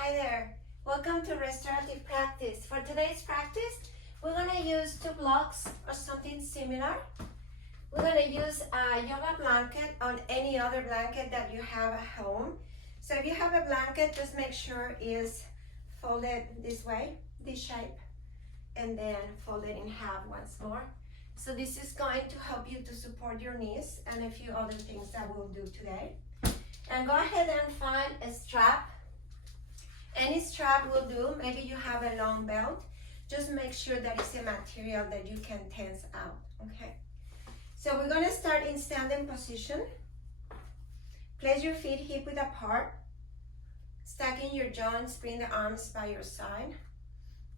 Hi there, welcome to restorative practice. For today's practice, we're going to use 2 blocks or something similar. We're going to use a yoga blanket on any other blanket that you have at home. So if you have a blanket, just make sure it's folded this way, this shape, and then fold it in half once more. So this is going to help you to support your knees and a few other things that we'll do today. And go ahead and find a strap. Any strap will do. Maybe you have a long belt. Just make sure that it's a material that you can tense out, okay? So we're gonna start in standing position. Place your feet hip width apart. Stacking your joints, bring the arms by your side.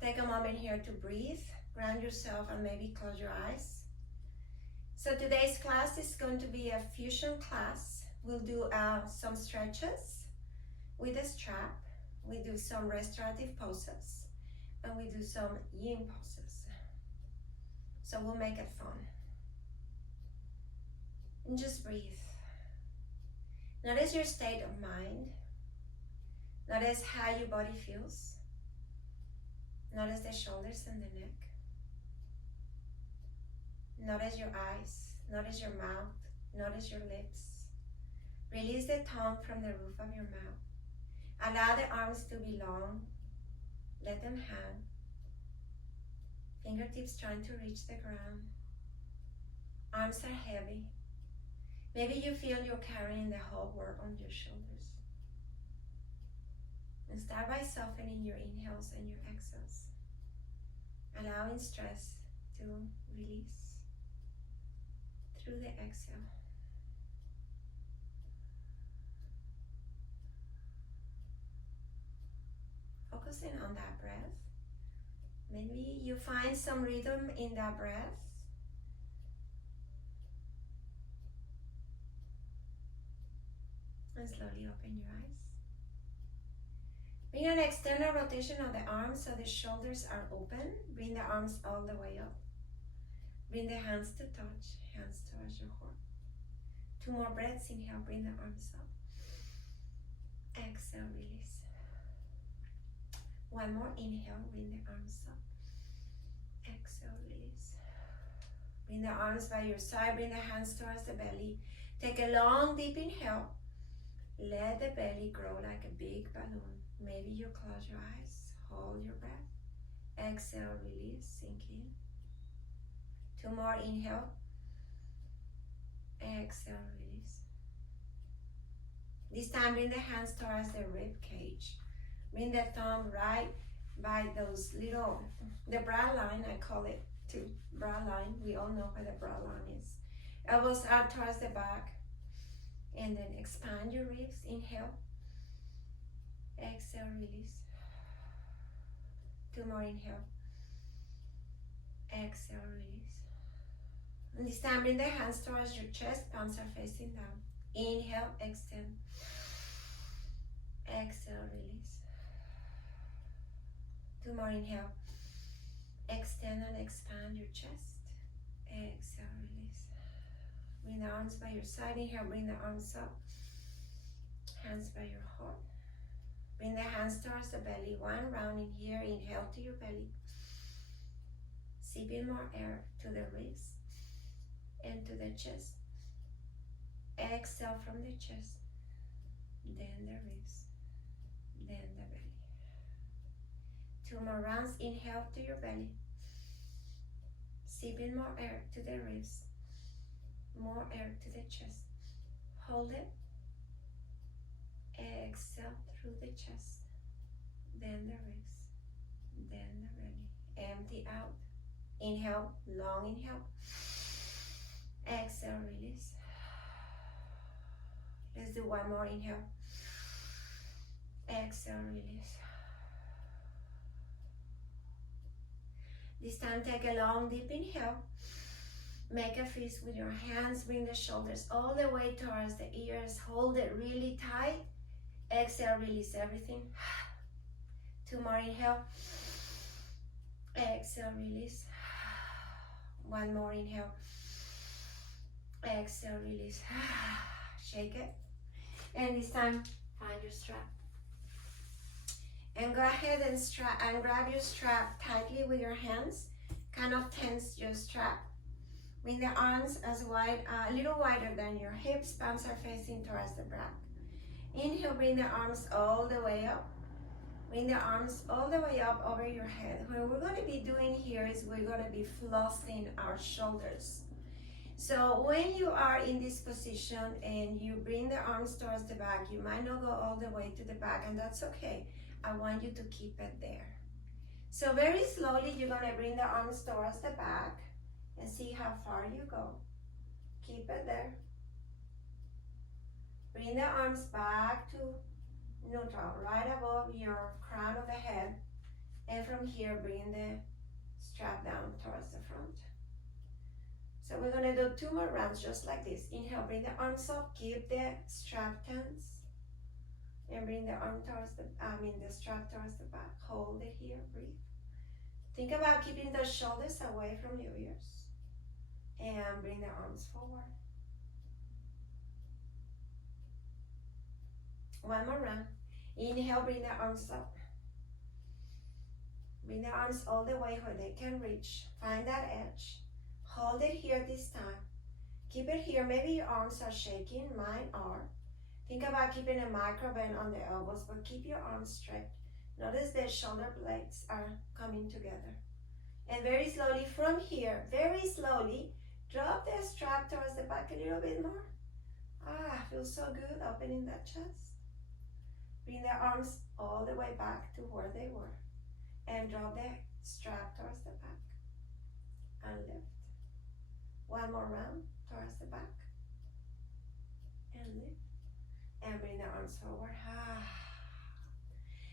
Take a moment here to breathe. Ground yourself and maybe close your eyes. So today's class is going to be a fusion class. We'll do some stretches with a strap. We do some restorative poses, and we do some yin poses. So we'll make it fun. And just breathe. Notice your state of mind. Notice how your body feels. Notice the shoulders and the neck. Notice your eyes. Notice your mouth. Notice your lips. Release the tongue from the roof of your mouth. Allow the arms to be long. Let them hang. Fingertips trying to reach the ground. Arms are heavy. Maybe you feel you're carrying the whole world on your shoulders. And start by softening your inhales and your exhales. Allowing stress to release through the exhale. Focusing on that breath. Maybe you find some rhythm in that breath. And slowly open your eyes. Bring an external rotation of the arms so the shoulders are open. Bring the arms all the way up. Bring the hands to touch, hands towards your heart. 2 more breaths. Inhale, bring the arms up. Exhale, release. 1 more inhale, bring the arms up. Exhale, release. Bring the arms by your side, bring the hands towards the belly. Take a long, deep inhale. Let the belly grow like a big balloon. Maybe you close your eyes, hold your breath. Exhale, release, sink in. 2 more inhale. Exhale, release. This time, bring the hands towards the rib cage. Bring the thumb right by those little, the bra line, I call it too, bra line. We all know where the bra line is. Elbows out towards the back. And then expand your ribs. Inhale. Exhale, release. 2 more inhale. Exhale, release. And this time, bring the hands towards your chest. Palms are facing down. Inhale, extend. Exhale, release. 2 more inhale. Extend and expand your chest. Exhale, release. Bring the arms by your side. Inhale, bring the arms up. Hands by your heart. Bring the hands towards the belly. 1 round in here. Inhale to your belly. Sip in more air to the ribs and to the chest. Exhale from the chest. Then the ribs. Then the belly. 2 more rounds. Inhale to your belly. Sip in more air to the ribs. More air to the chest. Hold it. Exhale through the chest. Then the ribs. Then the belly. Empty out. Inhale. Long inhale. Exhale. Release. Let's do 1 more inhale. Exhale. Release. This time, take a long, deep inhale. Make a fist with your hands. Bring the shoulders all the way towards the ears. Hold it really tight. Exhale, release everything. 2 more inhale. Exhale, release. 1 more inhale. Exhale, release. Shake it. And this time, find your strap. And go ahead and grab your strap tightly with your hands. Kind of tense your strap. Bring the arms as wide, a little wider than your hips. Palms are facing towards the back. Inhale, bring the arms all the way up. Bring the arms all the way up over your head. What we're going to be doing here is we're going to be flossing our shoulders. So when you are in this position and you bring the arms towards the back, you might not go all the way to the back, and that's okay. I want you to keep it there. So very slowly, you're going to bring the arms towards the back and see how far you go. Keep it there. Bring the arms back to neutral, right above your crown of the head. And from here, bring the strap down towards the front. So we're gonna do 2 more rounds just like this. Inhale, bring the arms up, keep the strap tense. And bring the arm towards the strap towards the back. Hold it here, breathe. Think about keeping the shoulders away from your ears. And bring the arms forward. 1 more round. Inhale, bring the arms up. Bring the arms all the way where they can reach. Find that edge. Hold it here this time. Keep it here. Maybe your arms are shaking. Mine are. Think about keeping a micro bend on the elbows, but keep your arms straight. Notice the shoulder blades are coming together. And very slowly from here, very slowly, drop the strap towards the back a little bit more. Feels so good opening that chest. Bring the arms all the way back to where they were. And drop the strap towards the back. And lift. 1 more round towards the back. And lift. And bring the arms forward.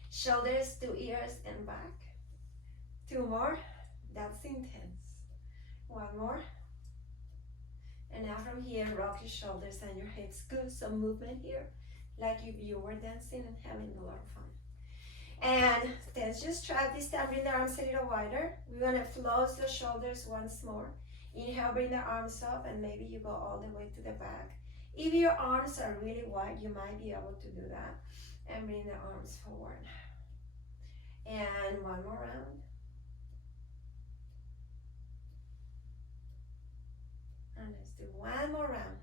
Shoulders to ears and back. 2 more. That's intense. 1 more. And now from here, rock your shoulders and your hips. Good, some movement here. Like if you were dancing and having a lot of fun. And tense your strap. This time, bring the arms a little wider. We're gonna floss the shoulders once more. Inhale, bring the arms up, and maybe you go all the way to the back. If your arms are really wide, you might be able to do that. And bring the arms forward. And 1 more round. And let's do 1 more round.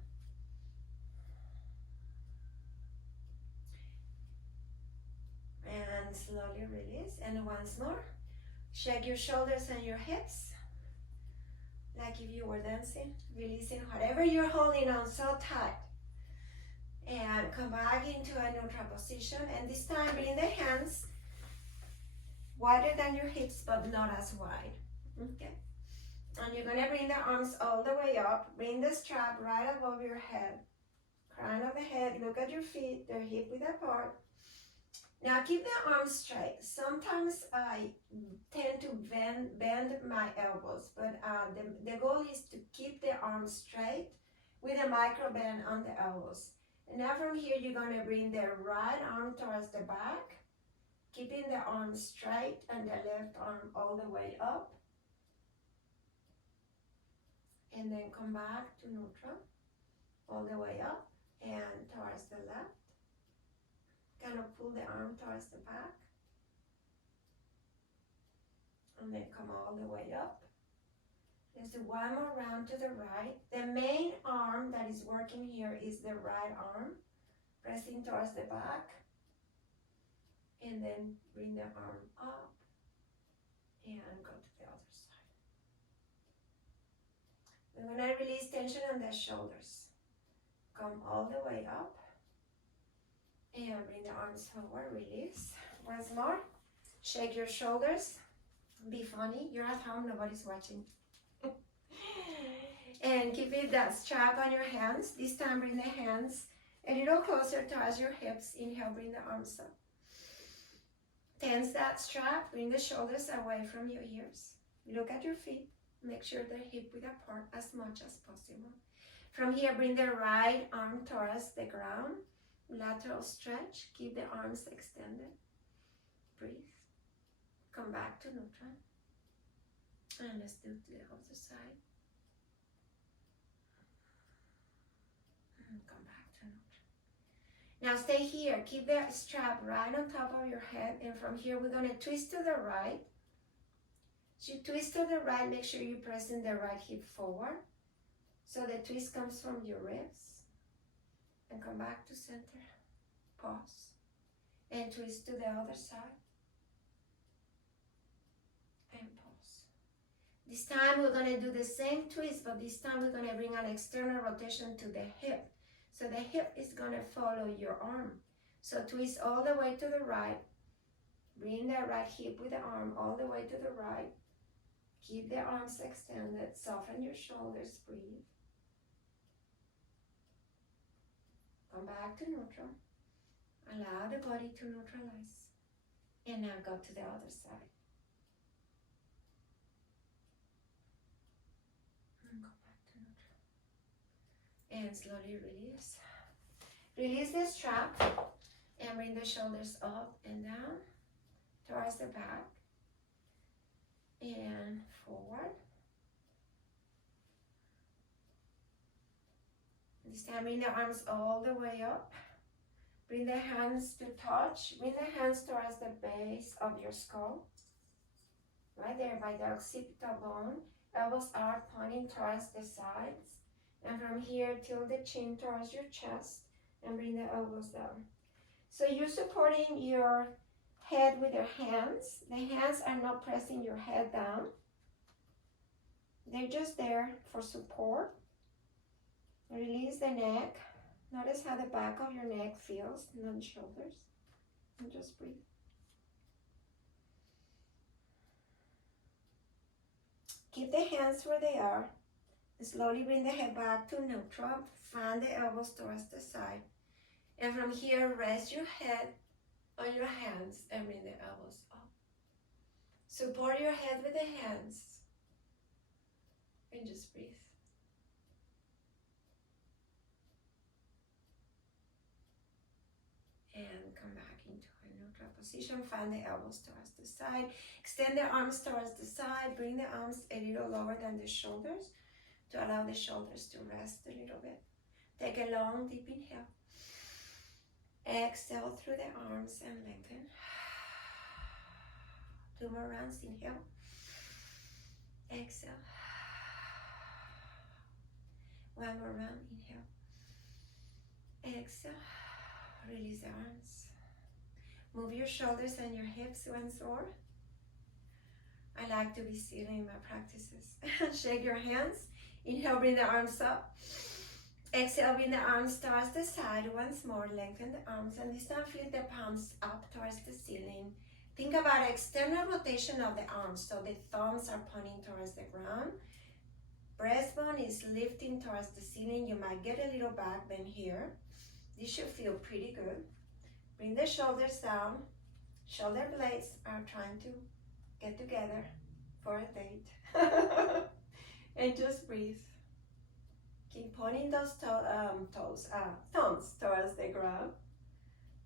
And slowly release. And once more. Shake your shoulders and your hips. Like if you were dancing. Releasing whatever you're holding on so tight. And come back into a neutral position. And this time bring the hands wider than your hips, but not as wide. Okay. And you're gonna bring the arms all the way up. Bring the strap right above your head. Crown of the head. Look at your feet. They're hip width apart. Now keep the arms straight. Sometimes I tend to bend my elbows, but the goal is to keep the arms straight with a micro bend on the elbows. And now from here, you're gonna bring the right arm towards the back, keeping the arm straight and the left arm all the way up. And then come back to neutral, all the way up and towards the left. Kind of pull the arm towards the back. And then come all the way up. Let's do 1 more round to the right. The main arm that is working here is the right arm. Pressing towards the back. And then bring the arm up. And go to the other side. We're going to release tension on the shoulders. Come all the way up. And bring the arms forward, release. Once more. Shake your shoulders. Be funny. You're at home, nobody's watching. And keep that strap on your hands. This time bring the hands a little closer towards your hips. Inhale, bring the arms up. Tense that strap. Bring the shoulders away from your ears. Look at your feet. Make sure they're hip width apart as much as possible. From here, bring the right arm towards the ground. Lateral stretch. Keep the arms extended. Breathe. Come back to neutral. And let's do the other side. And come back to neutral. Now stay here. Keep the strap right on top of your head. And from here, we're going to twist to the right. As you twist to the right, make sure you're pressing the right hip forward. So the twist comes from your ribs. And come back to center. Pause. And twist to the other side. And pause. This time we're going to do the same twist, but this time we're going to bring an external rotation to the hip. So the hip is going to follow your arm. So twist all the way to the right. Bring the right hip with the arm all the way to the right. Keep the arms extended. Soften your shoulders. Breathe. Come back to neutral. Allow the body to neutralize. And now go to the other side. And go back to neutral. And slowly release. Release the strap and bring the shoulders up and down towards the back. And forward. This time bring the arms all the way up. Bring the hands to touch. Bring the hands towards the base of your skull. Right there by the occipital bone. Elbows are pointing towards the sides. And from here, tilt the chin towards your chest. And bring the elbows down. So you're supporting your head with your hands. The hands are not pressing your head down. They're just there for support. Release the neck. Notice how the back of your neck feels, not the shoulders. And just breathe. Keep the hands where they are. Slowly bring the head back to neutral. Fan the elbows towards the side. And from here, rest your head on your hands and bring the elbows up. Support your head with the hands. And just breathe. And come back into a neutral position. Fan the elbows towards the side. Extend the arms towards the side. Bring the arms a little lower than the shoulders to allow the shoulders to rest a little bit. Take a long, deep inhale. Exhale through the arms and lengthen. 2 more rounds. Inhale. Exhale. 1 more round. Inhale. Exhale. Release the arms. Move your shoulders and your hips once more. I like to be still in my practices. Shake your hands. Inhale, bring the arms up. Exhale, bring the arms towards the side once more. Lengthen the arms, and this time flip the palms up towards the ceiling. Think about external rotation of the arms, so the thumbs are pointing towards the ground. Breastbone is lifting towards the ceiling. You might get a little back bend here. This should feel pretty good. Bring the shoulders down. Shoulder blades are trying to get together for a date. And just breathe. Keep pointing those thumbs towards the ground.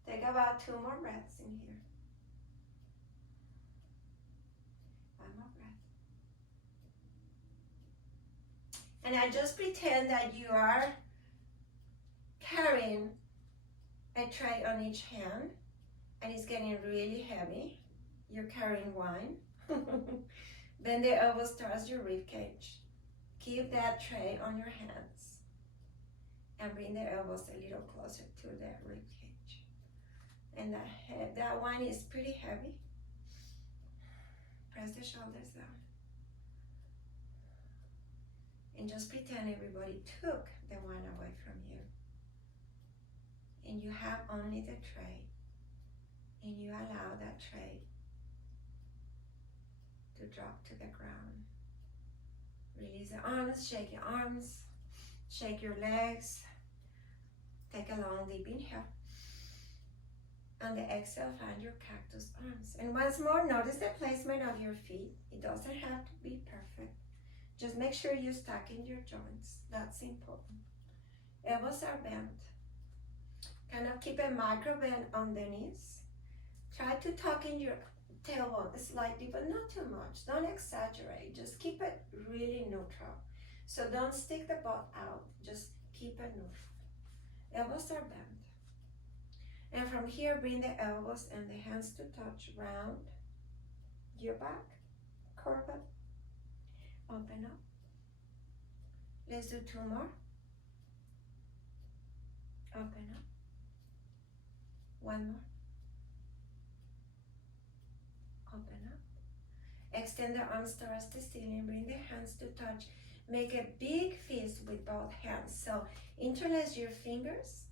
Take about 2 more breaths in here. 1 more breath. And I just pretend that you are carrying a tray on each hand, and it's getting really heavy. You're carrying wine. Bend the elbows towards your rib cage. Keep that tray on your hands and bring the elbows a little closer to the rib cage. And that wine is pretty heavy. Press the shoulders down. And just pretend everybody took the wine away from you. And you have only the tray. And you allow that tray to drop to the ground. Release the arms, shake your arms, shake your legs. Take a long deep inhale. On the exhale, find your cactus arms. And once more, notice the placement of your feet. It doesn't have to be perfect. Just make sure you stack in your joints. That's important. Elbows are bent. Kind of keep a micro bend on the knees. Try to tuck in your tailbone slightly, but not too much. Don't exaggerate. Just keep it really neutral. So don't stick the butt out. Just keep it neutral. Elbows are bent. And from here, bring the elbows and the hands to touch, round your back, curve it, open up. Let's do 2 more. Open up. 1 more. Open up. Extend the arms towards the ceiling, bring the hands to touch. Make a big fist with both hands. So interlace your fingers,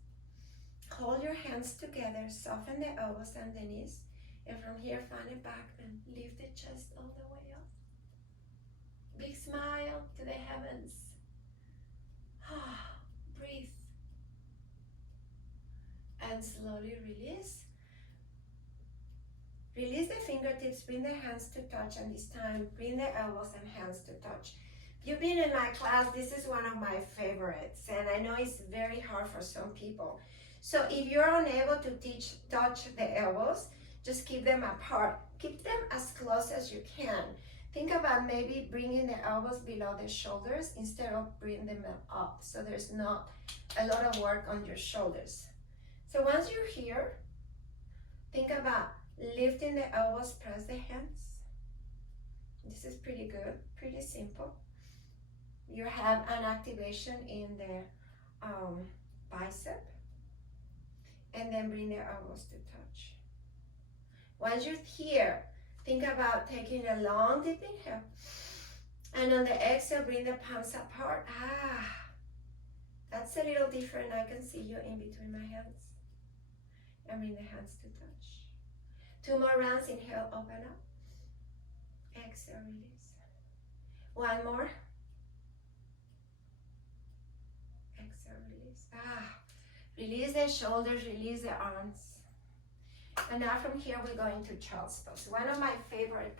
hold your hands together, soften the elbows and the knees. And from here, find a back bend. Lift the chest all the way up. Big smile to the heavens. Breathe. And slowly release. Release the fingertips, bring the hands to touch, and this time, bring the elbows and hands to touch. If you've been in my class, this is one of my favorites, and I know it's very hard for some people. So if you're unable to touch the elbows, just keep them apart. Keep them as close as you can. Think about maybe bringing the elbows below the shoulders instead of bringing them up, so there's not a lot of work on your shoulders. So once you're here, think about lifting the elbows, press the hands. This is pretty good, pretty simple. You have an activation in the bicep, and then bring the elbows to touch. Once you're here, think about taking a long deep inhale, and on the exhale, bring the palms apart. That's a little different. I can see you in between my hands. And bring the hands to touch. 2 more rounds. Inhale, open up. Exhale, release. 1 more. Exhale, release. Release the shoulders, release the arms. And now from here, we're going to child's pose. One of my favorite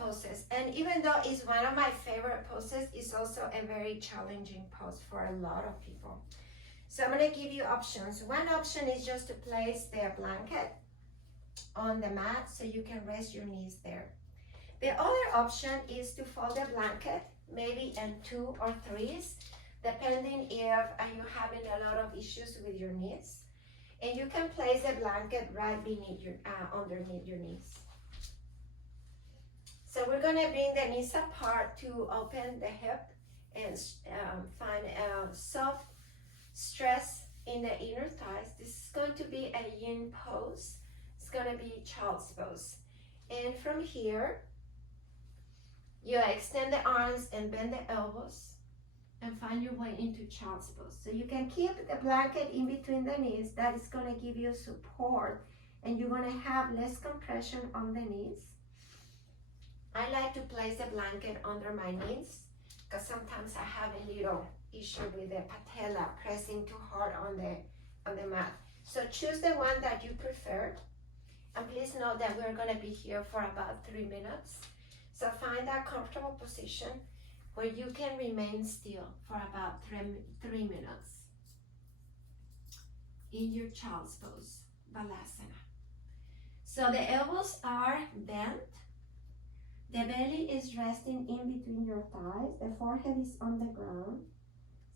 poses. And even though it's one of my favorite poses, it's also a very challenging pose for a lot of people. So I'm going to give you options. One option is just to place the blanket on the mat so you can rest your knees there. The other option is to fold the blanket, maybe in 2 or 3s, depending if you're having a lot of issues with your knees. And you can place the blanket right beneath your, underneath your knees. So we're going to bring the knees apart to open the hip and find a soft stress in the inner thighs. This is going to be a yin pose. It's going to be child's pose. And from here, you extend the arms and bend the elbows and find your way into child's pose. So you can keep the blanket in between the knees. That is going to give you support, and you're going to have less compression on the knees. I like to place the blanket under my knees because sometimes I have a little issue with the patella pressing too hard on the mat. So choose the one that you prefer, and please note that we're going to be here for about 3 minutes. So find that comfortable position where you can remain still for about 3 minutes in your child's pose, Balasana. So the elbows are bent. The belly is resting in between your thighs. The forehead is on the ground.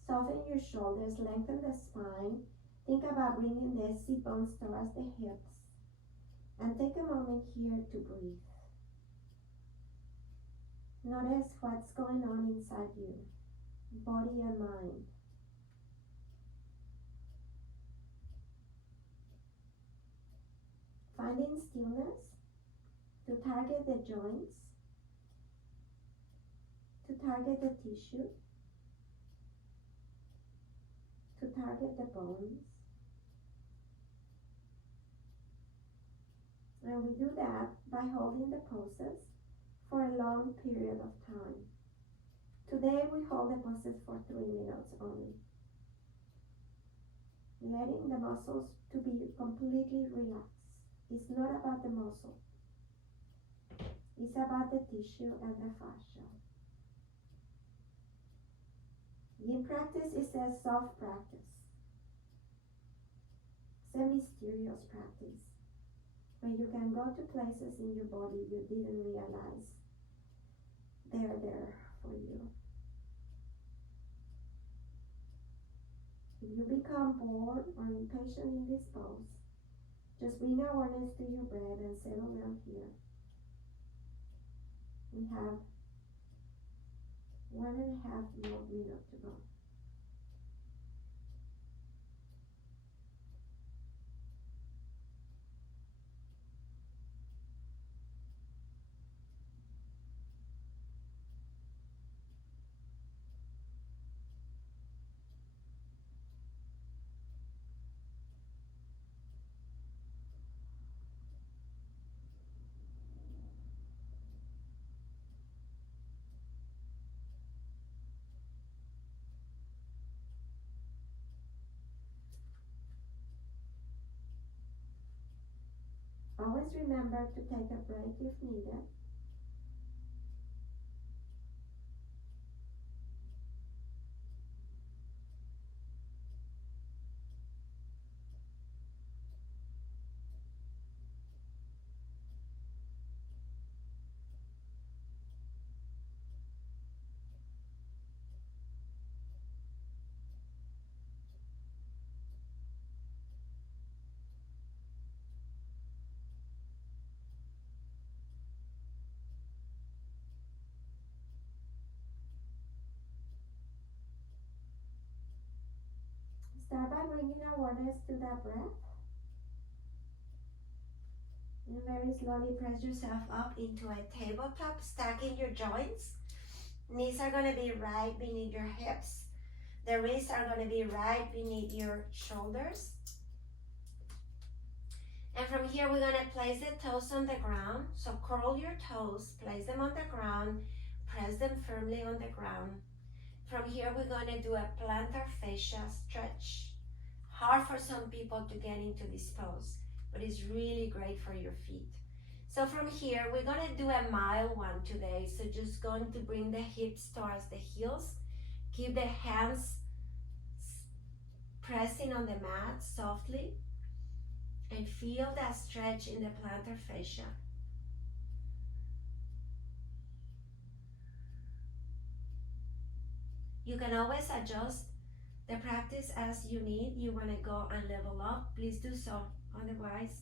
Soften your shoulders, lengthen the spine. Think about bringing the sit bones towards the hips. And take a moment here to breathe. Notice what's going on inside you, body and mind. Finding stillness to target the joints, to target the tissue, to target the bones. And we do that by holding the poses for a long period of time. Today we hold the poses for 3 minutes only. Letting the muscles to be completely relaxed. It's not about the muscle. It's about the tissue and the fascia. Yin practice is a soft practice. It's a mysterious practice where you can go to places in your body you didn't realize they're there for you. If you become bored or impatient in this pose, just bring awareness to your breath and settle down here. We have 1.5 more minutes to go. Always remember to take a break if needed. Start by bringing awareness to that breath. And very slowly press yourself up into a tabletop, stacking your joints. Knees are going to be right beneath your hips. The wrists are going to be right beneath your shoulders. And from here, we're going to place the toes on the ground. So curl your toes, place them on the ground, press them firmly on the ground. From here, we're going to do a plantar fascia stretch. Hard for some people to get into this pose, but it's really great for your feet. So from here, we're going to do a mild one today. So just going to bring the hips towards the heels. Keep the hands pressing on the mat softly. And feel that stretch in the plantar fascia. You can always adjust the practice as you need. You want to go and level up, please do so. Otherwise,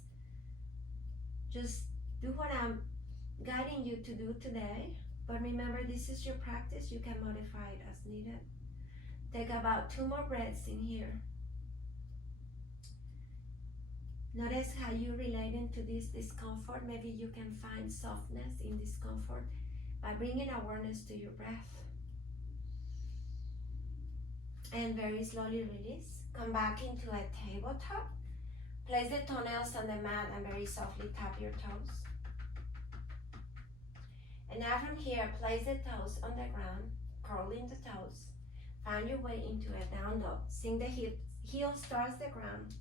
just do what I'm guiding you to do today. But remember, this is your practice. You can modify it as needed. Take about 2 more breaths in here. Notice how you're relating to this discomfort. Maybe you can find softness in discomfort by bringing awareness to your breath. And very slowly release. Come back into a tabletop. Place the toenails on the mat and very softly tap your toes. And now from here, place the toes on the ground, curling the toes. Find your way into a down dog. Sink the heels towards the ground.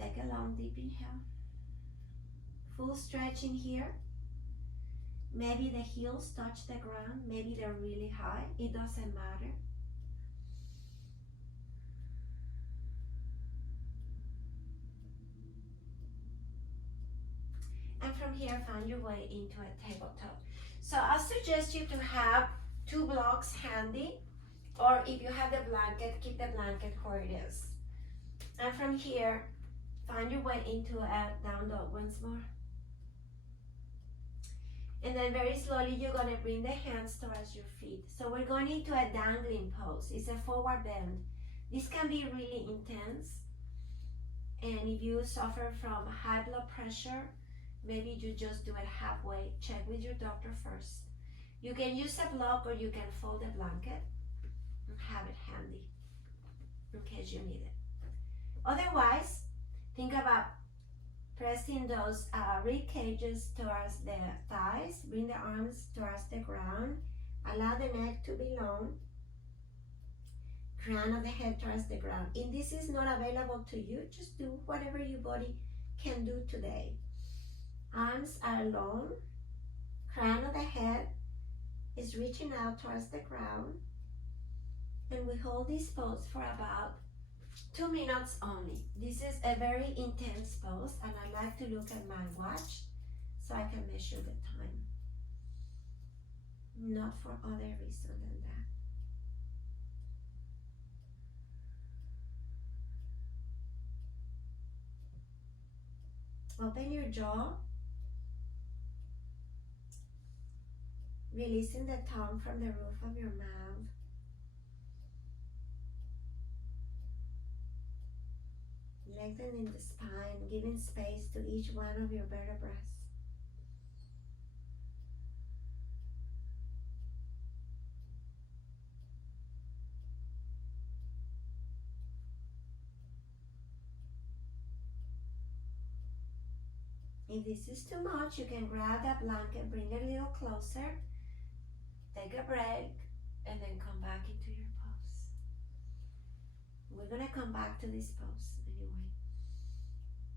Take a long deep inhale. Full stretch in here. Maybe the heels touch the ground. Maybe they're really high. It doesn't matter. And from here, find your way into a tabletop. So I suggest you to have 2 blocks handy, or if you have the blanket, keep the blanket where it is. And from here, find your way into a down dog once more. And then very slowly, you're going to bring the hands towards your feet. So we're going into a dangling pose. It's a forward bend. This can be really intense. And if you suffer from high blood pressure, maybe you just do it halfway. Check with your doctor first. You can use a block or you can fold a blanket and have it handy in case you need it. Otherwise, think about pressing those rib cages towards the thighs. Bring the arms towards the ground. Allow the neck to be long. Crown of the head towards the ground. If this is not available to you, just do whatever your body can do today. Arms are long. Crown of the head is reaching out towards the ground. And we hold this pose for about 2 minutes only. This is a very intense pose, and I like to look at my watch so I can measure the time. Not for other reason than that. Open your jaw, releasing the tongue from the roof of your mouth. Lengthening the spine, giving space to each one of your vertebrae. If this is too much, you can grab that blanket, bring it a little closer, take a break, and then come back into your pose. We're gonna come back to this pose anyway.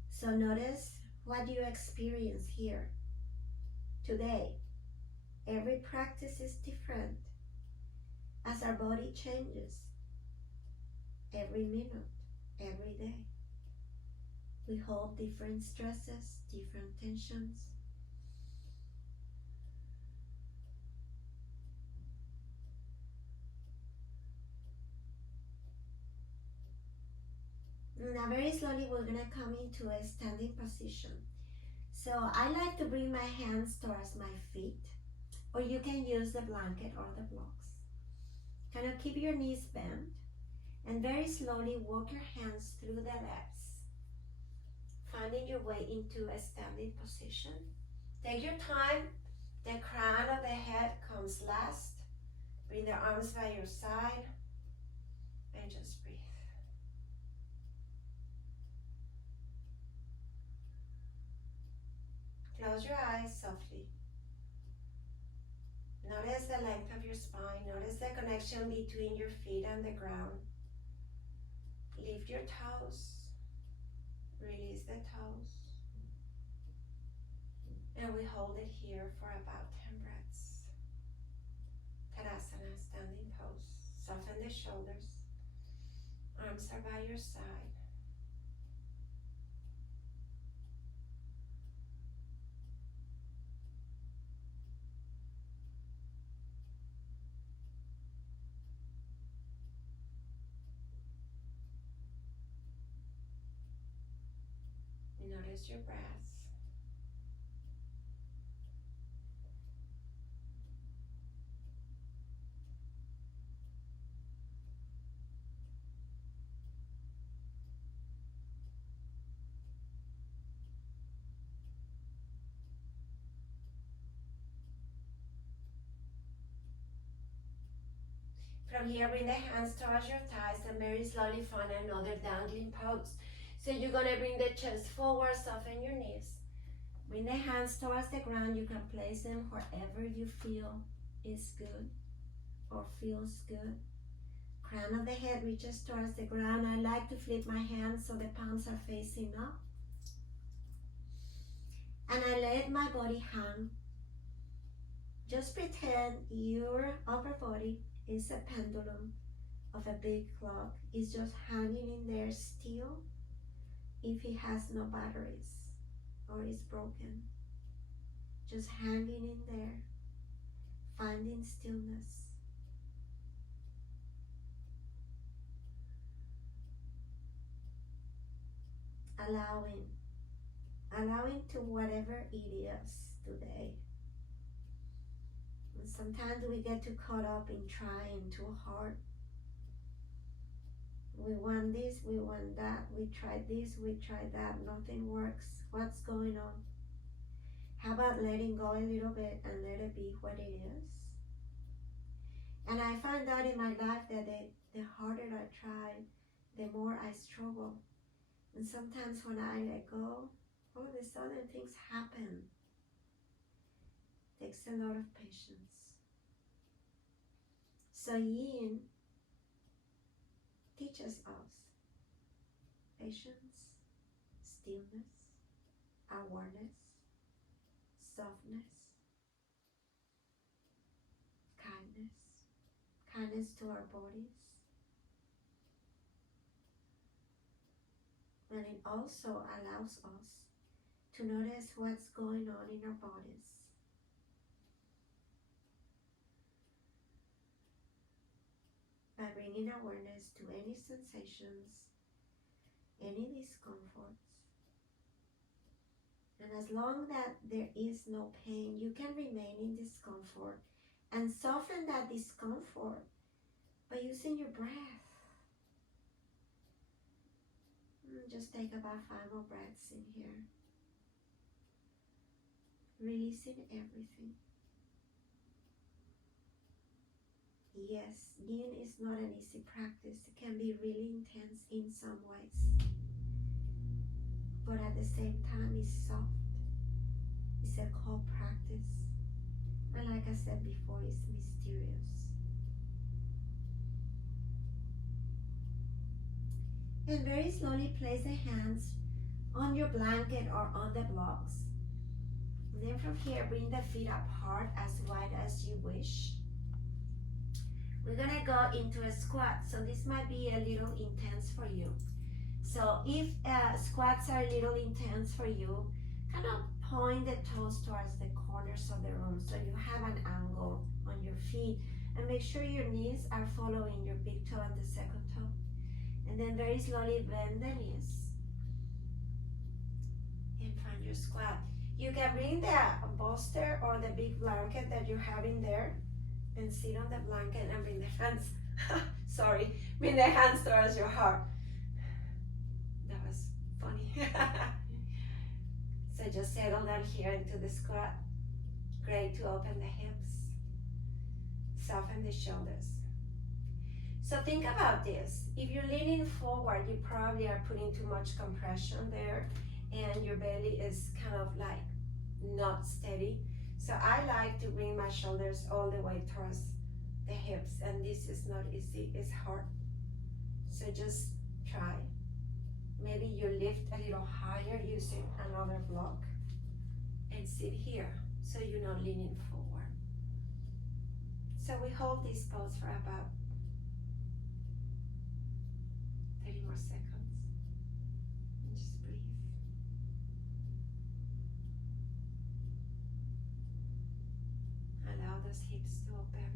So notice what you experience here today. Every practice is different as our body changes every minute, every day. We hold different stresses, different tensions. Now very slowly we're gonna come into a standing position. So I like to bring my hands towards my feet, or you can use the blanket or the blocks. Kind of keep your knees bent and very slowly walk your hands through the legs, finding your way into a standing position. Take your time. The crown of the head comes last. Bring the arms by your side and just breathe. Close your eyes softly. Notice the length of your spine. Notice the connection between your feet and the ground. Lift your toes. Release the toes. And we hold it here for about 10 breaths. Tadasana, standing pose. Soften the shoulders. Arms are by your side. Notice your breaths. From here, bring the hands towards your thighs and very slowly find another dangling pose. So you're gonna bring the chest forward, soften your knees. Bring the hands towards the ground. You can place them wherever you feel is good or feels good. Crown of the head reaches towards the ground. I like to flip my hands so the palms are facing up. And I let my body hang. Just pretend your upper body is a pendulum of a big clock. It's just hanging in there still if it has no batteries or is broken. Just hanging in there, finding stillness. Allowing to whatever it is today. And sometimes we get too caught up in trying too hard. We want this, we want that, we tried this, we tried that, nothing works. What's going on? How about letting go a little bit and let it be what it is? And I found out in my life that the harder I try, the more I struggle. And sometimes when I let go, all of a sudden things happen. Takes a lot of patience. So Yin teaches us patience, stillness, awareness, softness, kindness to our bodies. And it also allows us to notice what's going on in our bodies. By bringing awareness to any sensations, any discomforts, And as long that there is no pain, you can remain in discomfort and soften that discomfort by using your breath. Just take about 5 more breaths in here. Releasing everything. Yes, yin is not an easy practice. It can be really intense in some ways. But at the same time, it's soft. It's a cold practice. And like I said before, it's mysterious. And very slowly place the hands on your blanket or on the blocks. And then from here, bring the feet apart as wide as you wish. We're gonna go into a squat, so this might be a little intense for you. So if squats are a little intense for you, kind of point the toes towards the corners of the room so you have an angle on your feet, and make sure your knees are following your big toe and the second toe. And then very slowly bend the knees and find your squat. You can bring the bolster or the big blanket that you have in there and sit on the blanket and bring the hands, bring the hands towards your heart. That was funny. So just settle down here into the squat. Great to open the hips, soften the shoulders. So think about this. If you're leaning forward, you probably are putting too much compression there and your belly is kind of like not steady. So I like to bring my shoulders all the way towards the hips, and this is not easy, it's hard. So just try. Maybe you lift a little higher using another block and sit here so you're not leaning forward. So we hold this pose for about 30 more seconds. And just breathe. Allow those hips to open.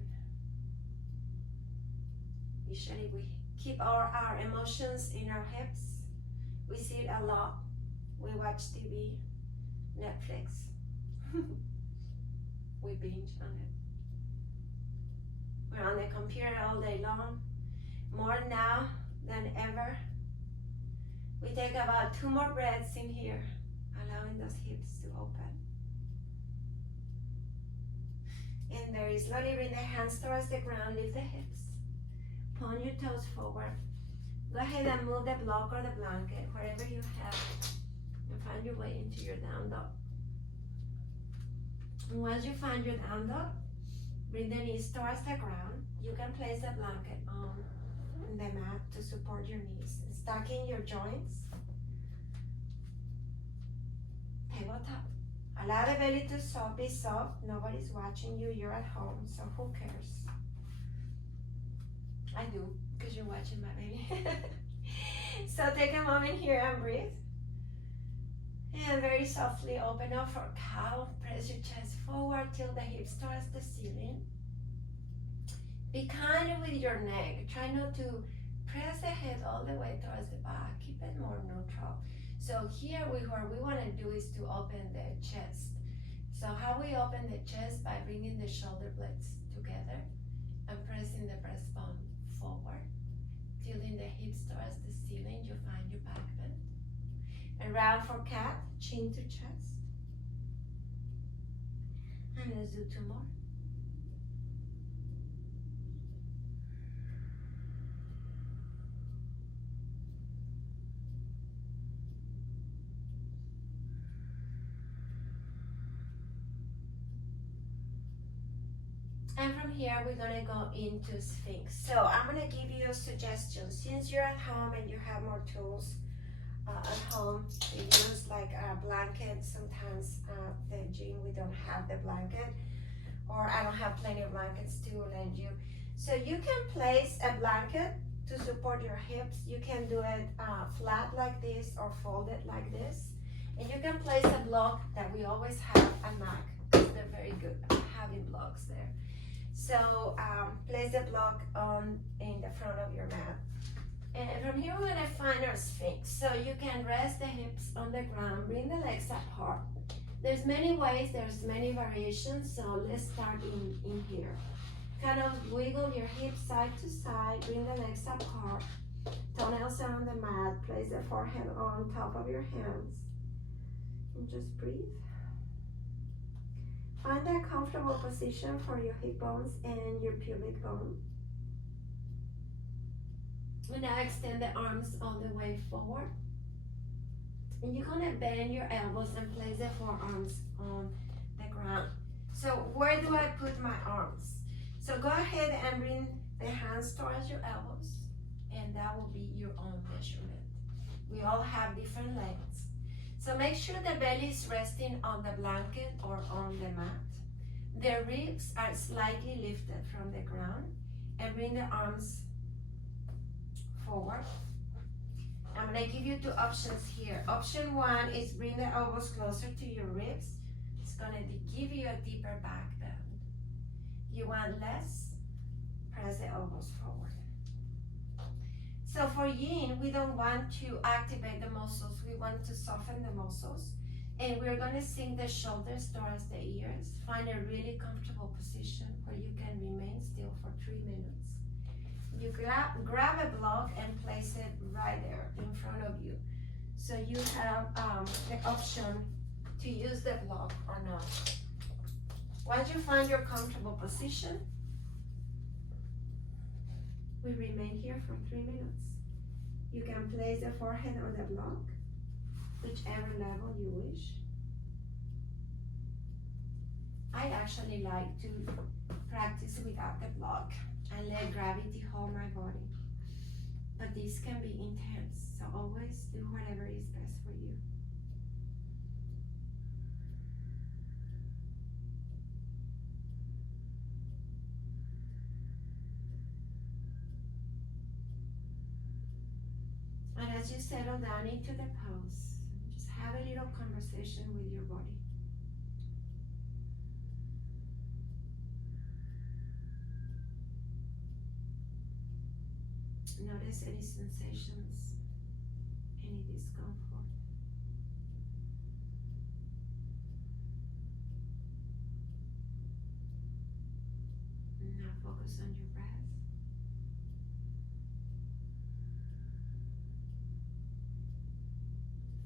Usually we keep our emotions in our hips. We see it a lot. We watch TV, Netflix. We binge on it. We're on the computer all day long. More now than ever. We take about 2 more breaths in here, allowing those hips to open. And very slowly bring the hands towards the ground, lift the hips. Point your toes forward. Go ahead and move the block or the blanket, wherever you have, and find your way into your down dog. And once you find your down dog, bring the knees towards the ground. You can place the blanket on the mat to support your knees. Stacking your joints. Tabletop. Allow the belly to be soft. Nobody's watching you. You're at home, so who cares? I do, because you're watching my baby. So take a moment here and breathe. And very softly open up for cow. Press your chest forward till the hips towards the ceiling. Be kind with your neck. Try not to press the head all the way towards the back. Keep it more neutral. So here what we want to do is to open the chest. So how we open the chest? By bringing the shoulder blades together and pressing the breastbone forward. Tilting the hips towards the ceiling, you find your back bend. And round for cat, chin to chest. And let's do 2 more. And from here, we're gonna go into Sphinx. So I'm gonna give you a suggestion. Since you're at home and you have more tools at home, you use like a blanket. Sometimes the gym, we don't have the blanket, or I don't have plenty of blankets to lend you. So you can place a blanket to support your hips. You can do it flat like this or fold it like this. And you can place a block that we always have at MAC. They're very good at having blocks there. So place the block in the front of your mat. And from here we're gonna find our Sphinx. So you can rest the hips on the ground, bring the legs apart. There's many ways, there's many variations, so let's start in here. Kind of wiggle your hips side to side, bring the legs apart. Toenails are on the mat, place the forehead on top of your hands. And just breathe. Find a comfortable position for your hip bones and your pubic bone. And now extend the arms all the way forward. And you're gonna bend your elbows and place the forearms on the ground. So where do I put my arms? So go ahead and bring the hands towards your elbows, and that will be your own measurement. We all have different lengths. So make sure the belly is resting on the blanket or on the mat. The ribs are slightly lifted from the ground, and bring the arms forward. I'm gonna give you two options here. Option one is bring the elbows closer to your ribs. It's gonna give you a deeper back bend. You want less, press the elbows forward. So for Yin, we don't want to activate the muscles, we want to soften the muscles. And we're gonna sink the shoulders towards the ears. Find a really comfortable position where you can remain still for 3 minutes. You grab a block and place it right there in front of you. So you have the option to use the block or not. Once you find your comfortable position, we remain here for 3 minutes. You can place the forehead on the block, whichever level you wish. I actually like to practice without the block and let gravity hold my body. But this can be intense, so always do whatever is best for you. And as you settle down into the pose, just have a little conversation with your body. Notice any sensations, any discomfort. Now focus on your breath.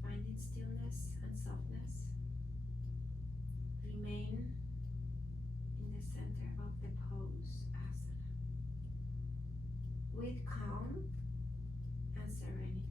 Finding stillness and softness. Remain in the center of the pose, asana, with calm and serenity.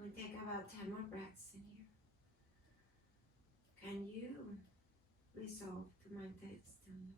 We take about 10 more breaths in here. Can you resolve to maintain stillness?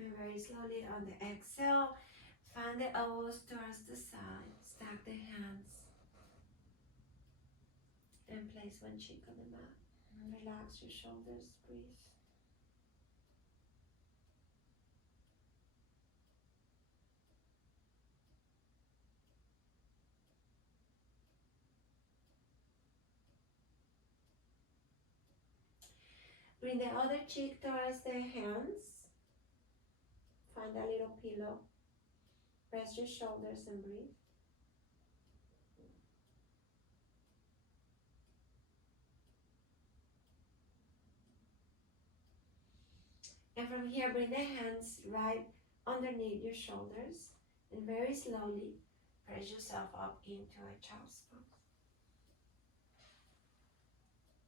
And very slowly on the exhale, find the elbows towards the side, stack the hands, and place one cheek on the mat. Relax your shoulders, breathe. Bring the other cheek towards the hands. Find a little pillow. Press your shoulders and breathe. And from here, bring the hands right underneath your shoulders and very slowly press yourself up into a child's pose.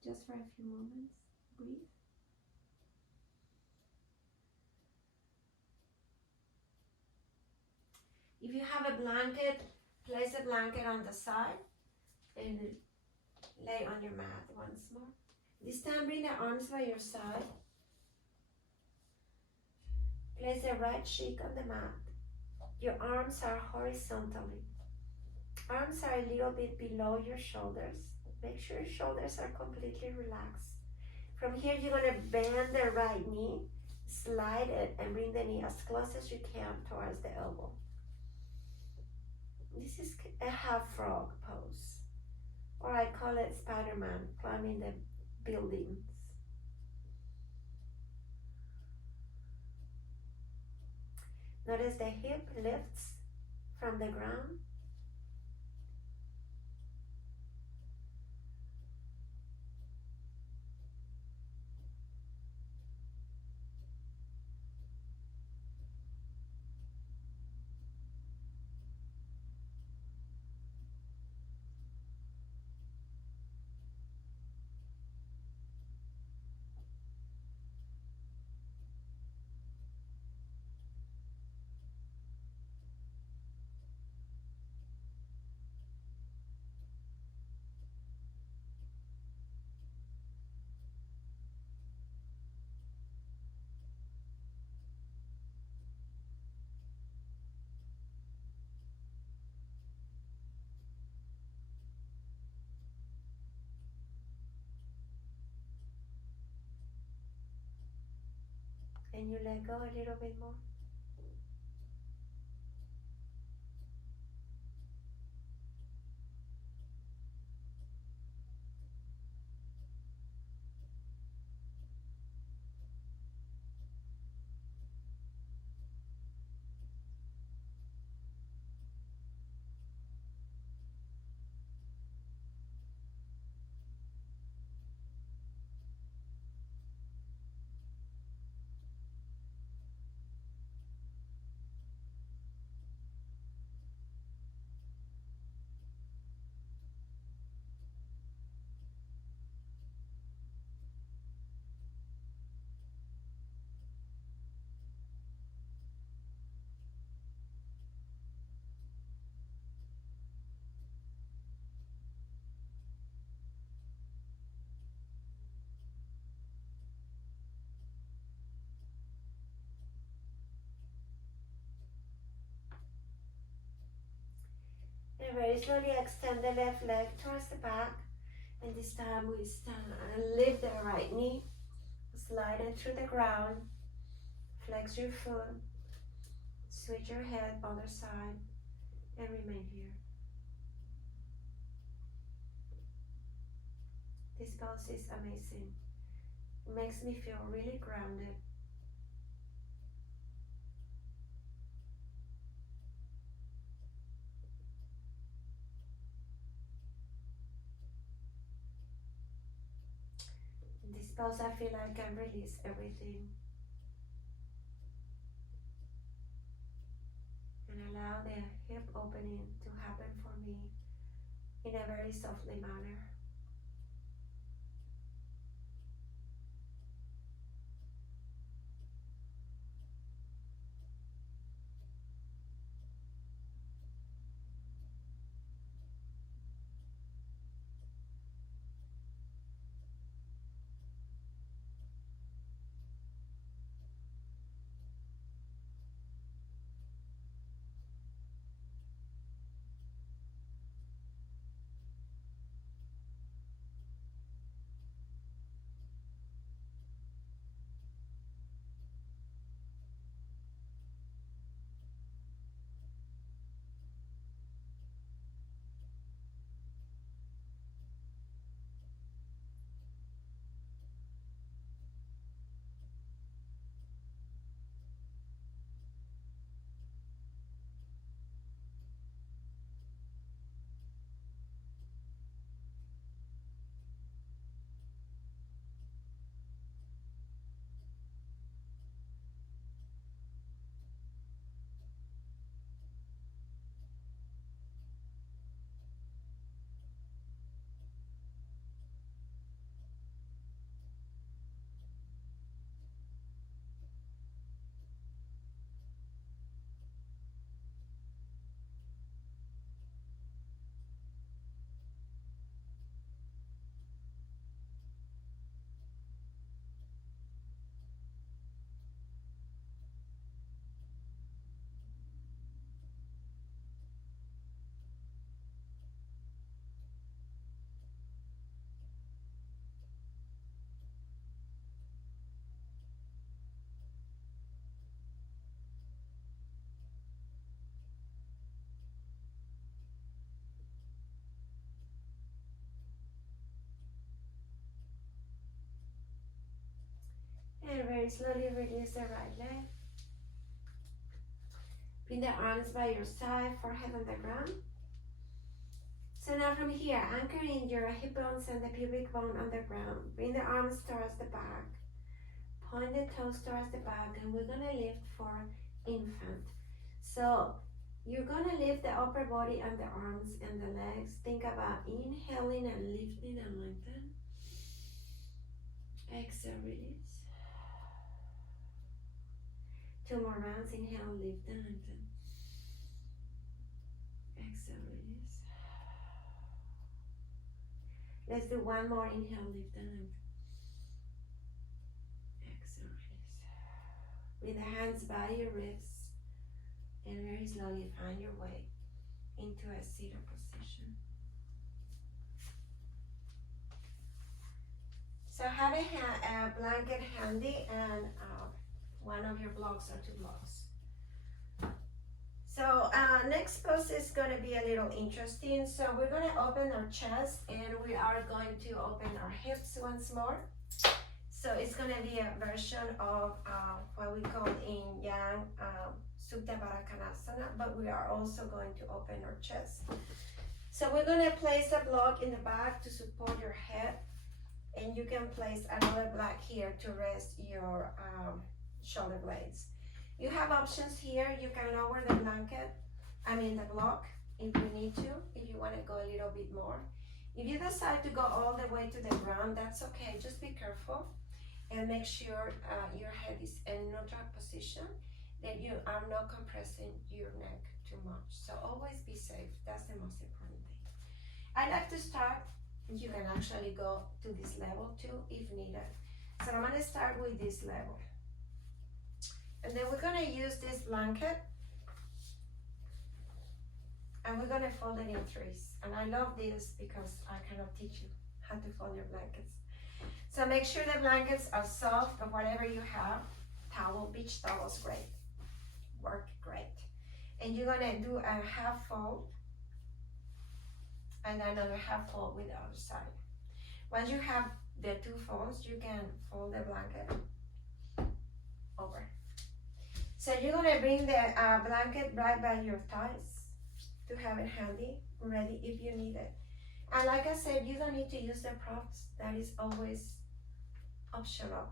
Just for a few moments, breathe. If you have a blanket, place a blanket on the side and lay on your mat once more. This time, bring the arms by your side. Place the right cheek on the mat. Your arms are horizontally. Arms are a little bit below your shoulders. Make sure your shoulders are completely relaxed. From here, you're going to bend the right knee, slide it, and bring the knee as close as you can towards the elbow. This is a half frog pose, or I call it Spider-Man, climbing the buildings. Notice the hip lifts from the ground. And you let go a little bit more. And very slowly extend the left leg towards the back. And this time we stand and lift the right knee, slide it through the ground, flex your foot, switch your head other side, and remain here. This pose is amazing. It makes me feel really grounded. In this pose, I feel like I can release everything and allow the hip opening to happen for me in a very softly manner. very slowly release the right leg. Bring the arms by your side, forehead on the ground. So now from here, anchoring your hip bones and the pubic bone on the ground. Bring the arms towards the back. Point the toes towards the back, and we're gonna lift for infant. So you're gonna lift the upper body and the arms and the legs. Think about inhaling and lifting and lengthen. Exhale, release. 2 more rounds. Inhale, lift and lengthen. Exhale, release. Let's do 1 more. Inhale, lift and lengthen. Exhale, release. With the hands by your wrists, and very slowly find your way into a seated position. So have a blanket handy and one of your blocks or 2 blocks. So next pose is going to be a little interesting. So we're going to open our chest, and we are going to open our hips once more. So it's going to be a version of what we call in Yang Supta Baddha Konasana, but we are also going to open our chest. So we're going to place a block in the back to support your head, and you can place another block here to rest your shoulder blades. You have options here. You can lower the the block if you need to, if you want to go a little bit more. If you decide to go all the way to the ground, that's okay. Just be careful and make sure your head is in neutral position, that you are not compressing your neck too much. So always be safe. That's the most important thing. I like to start. You can actually go to this level too if needed. So I'm going to start with this level. And then we're going to use this blanket, and we're going to fold it in 3s. And I love this because I cannot teach you how to fold your blankets. So make sure the blankets are soft, or whatever you have. Towel, beach towels, great. Work great. And you're going to do a half fold and another half fold with the other side. Once you have the 2 folds, you can fold the blanket over. So you're going to bring the blanket right by your thighs to have it handy, ready if you need it. And like I said, you don't need to use the props. That is always optional.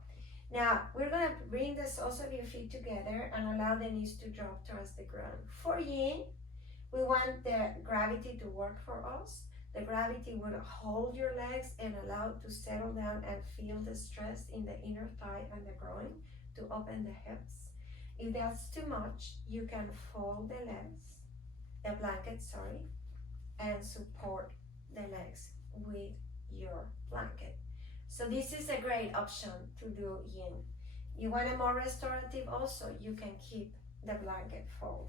Now, we're going to bring the soles of your feet together and allow the knees to drop towards the ground. For Yin, we want the gravity to work for us. The gravity will hold your legs and allow to settle down and feel the stress in the inner thigh and the groin to open the hips. If that's too much, you can fold the blanket, and support the legs with your blanket. So this is a great option to do Yin. You want a more restorative also, you can keep the blanket fold.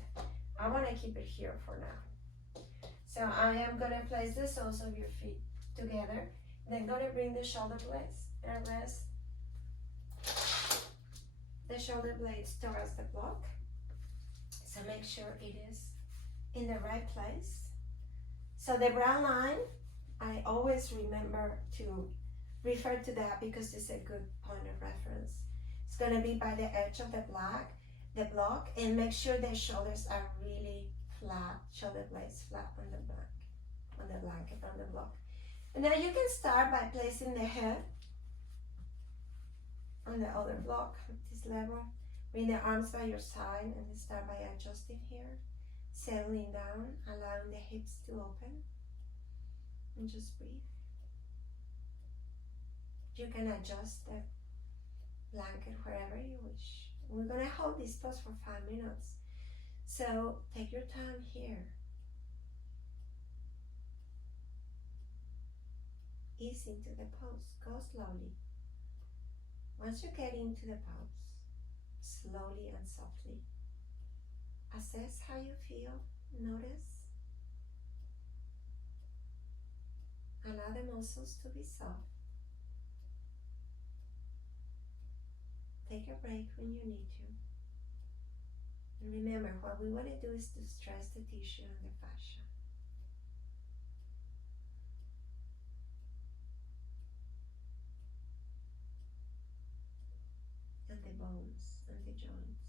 I want to keep it here for now. So I am going to place the soles of your feet together, then going to bring the shoulder blades and rest the shoulder blades towards the block. So make sure it is in the right place. So the brown line, I always remember to refer to that because it's a good point of reference. It's going to be by the edge of the block, and make sure the shoulders are really flat, shoulder blades flat on the blanket, on the block. And now you can start by placing the head on the other block at this level. Bring the arms by your side and start by adjusting here, settling down, allowing the hips to open, and just breathe. You can adjust the blanket wherever you wish. We're going to hold this pose for 5 minutes. So take your time here. Ease into the pose. Go slowly. Once you get into the pose, slowly and softly, assess how you feel. Notice. Allow the muscles to be soft. Take a break when you need to. And remember, what we want to do is to stress the tissue and the fascia. And the bones and the joints.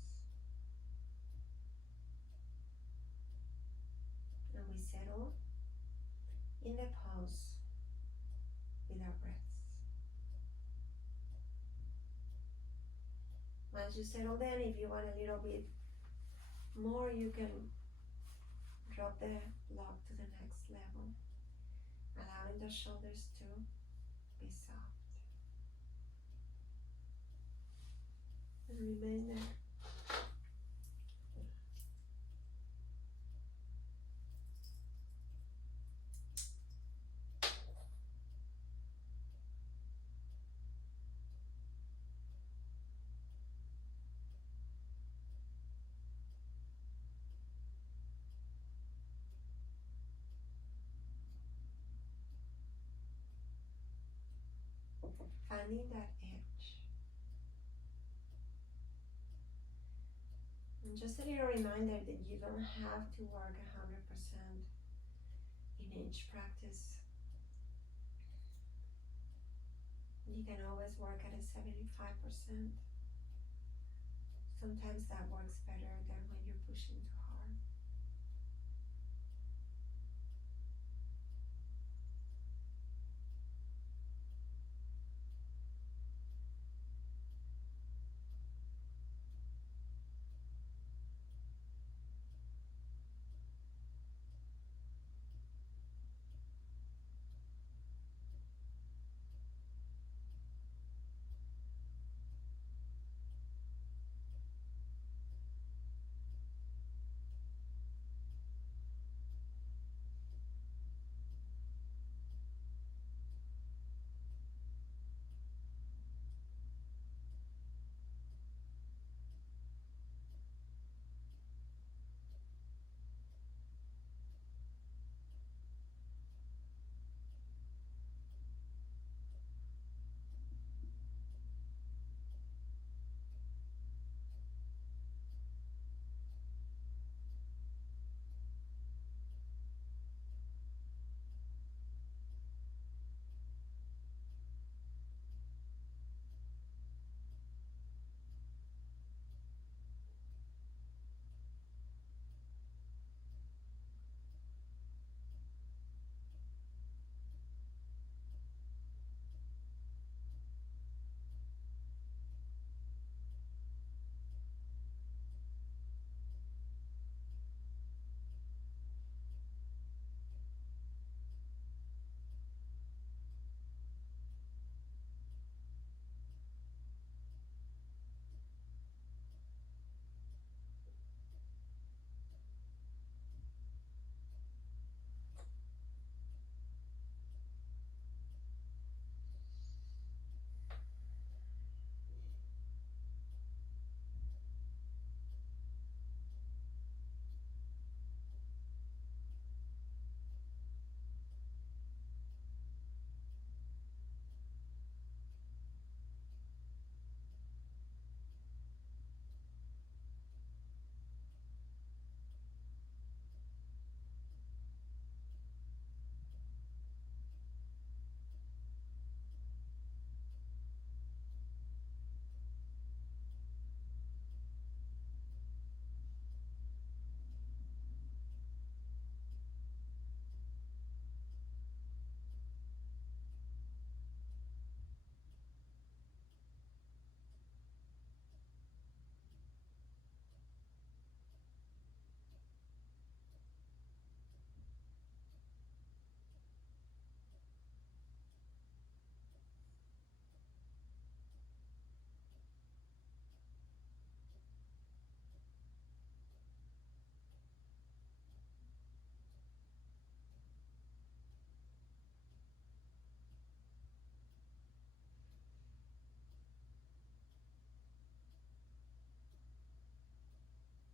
And we settle in the pose with our breaths. Once you settle then, if you want a little bit more, you can drop the block to the next level, allowing the shoulders to be soft. And remain there. Finding that edge. And just a little reminder that you don't have to work 100% in each practice. You can always work at a 75%. Sometimes that works better than when you're pushing too hard.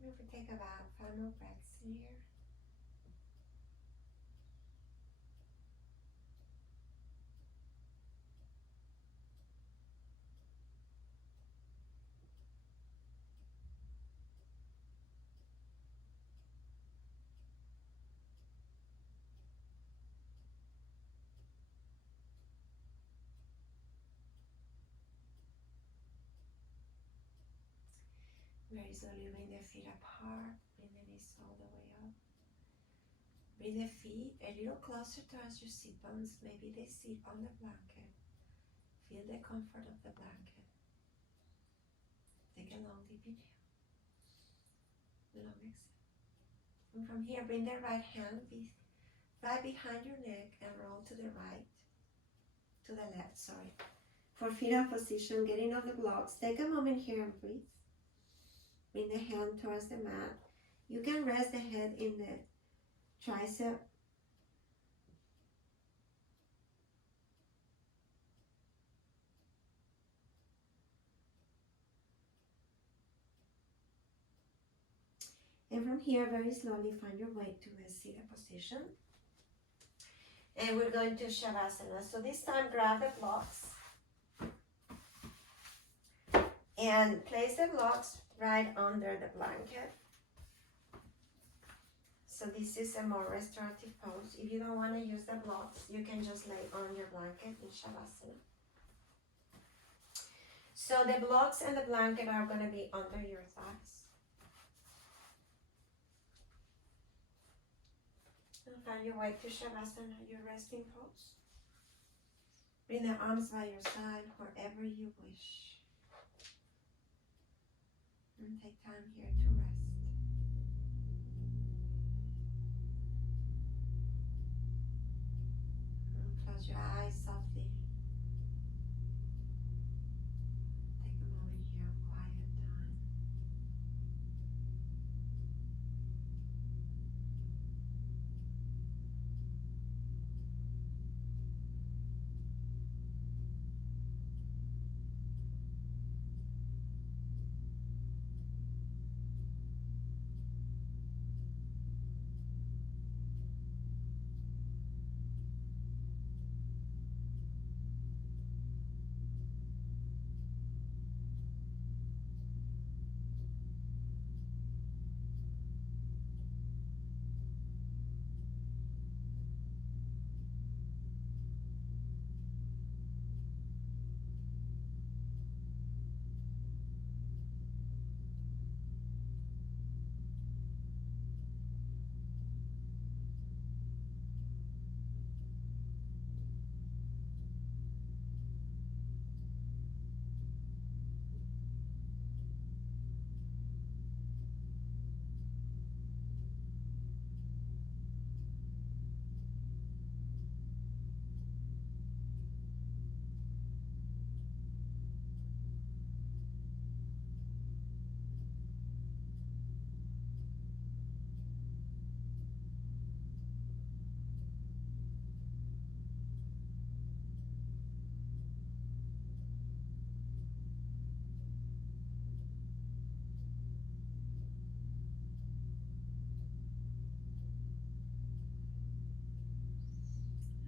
If we take about 5 more breaths in here. very slowly bring the feet apart, bring the knees all the way up. Bring the feet a little closer towards your sit bones. Maybe they sit on the blanket. Feel the comfort of the blanket. Take a long deep inhale. Long exhale. And from here, bring the right hand right behind your neck and roll to the right, to the left, sorry. For fetal position, getting off the blocks, take a moment here and breathe. Bring the hand towards the mat. You can rest the head in the tricep. And from here, very slowly find your way to a seated position. And we're going to Shavasana. So this time, grab the blocks and place the blocks right under the blanket. So this is a more restorative pose. If you don't want to use the blocks, you can just lay on your blanket in Shavasana. So the blocks and the blanket are going to be under your thighs. And find your way to Shavasana, your resting pose. Bring the arms by your side wherever you wish. And take time here to rest. And close your eyes softly. Take a moment here of quiet time.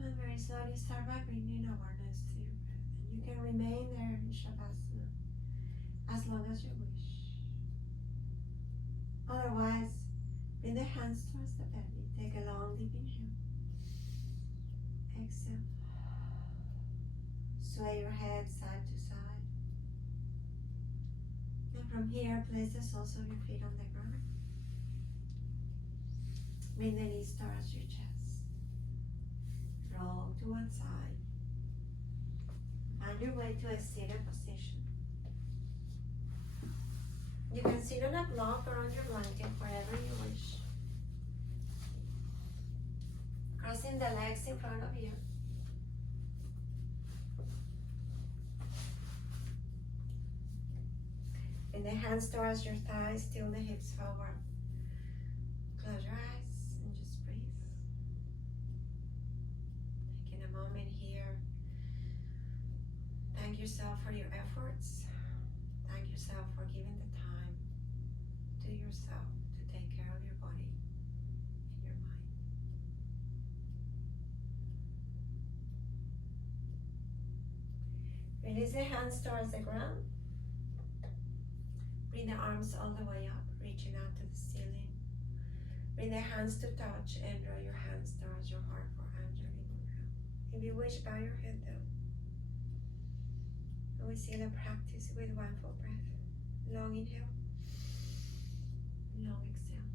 And very slowly start by bringing awareness to your breath. And you can remain there in Shavasana as long as you wish. Otherwise, bring the hands towards the belly. Take a long deep inhale. Exhale. Sway your head side to side. And from here, place the soles of your feet on the ground. Bring the knees towards your chest. Roll to one side. Find your way to a seated position. You can sit on a block or on your blanket, wherever you wish. Crossing the legs in front of you. Bring the hands towards your thighs, tilt the hips forward. Close your eyes and just breathe. Taking a moment here. Thank yourself for your efforts. Thank yourself for giving the time to yourself to take care of your body and your mind. Release the hands towards the ground. Bring the arms all the way up, reaching out to the ceiling. Bring the hands to touch and draw your hands towards your heart for Anjali Mudra. If you wish, bow your head down. And we seal the practice with one full breath. Long inhale. Long exhale.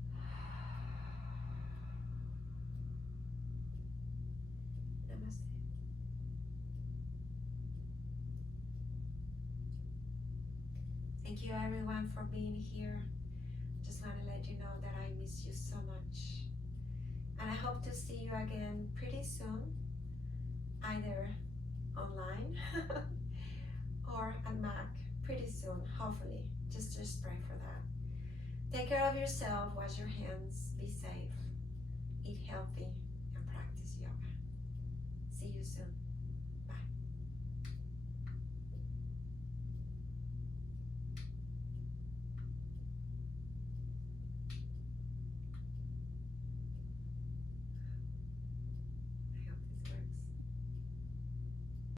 Namaste. Thank you everyone for being here. Just want to let you know that I miss you so much. And I hope to see you again pretty soon, either online or at Mac pretty soon, hopefully. Just pray for that. Take care of yourself, wash your hands, be safe, eat healthy, and practice yoga. See you soon.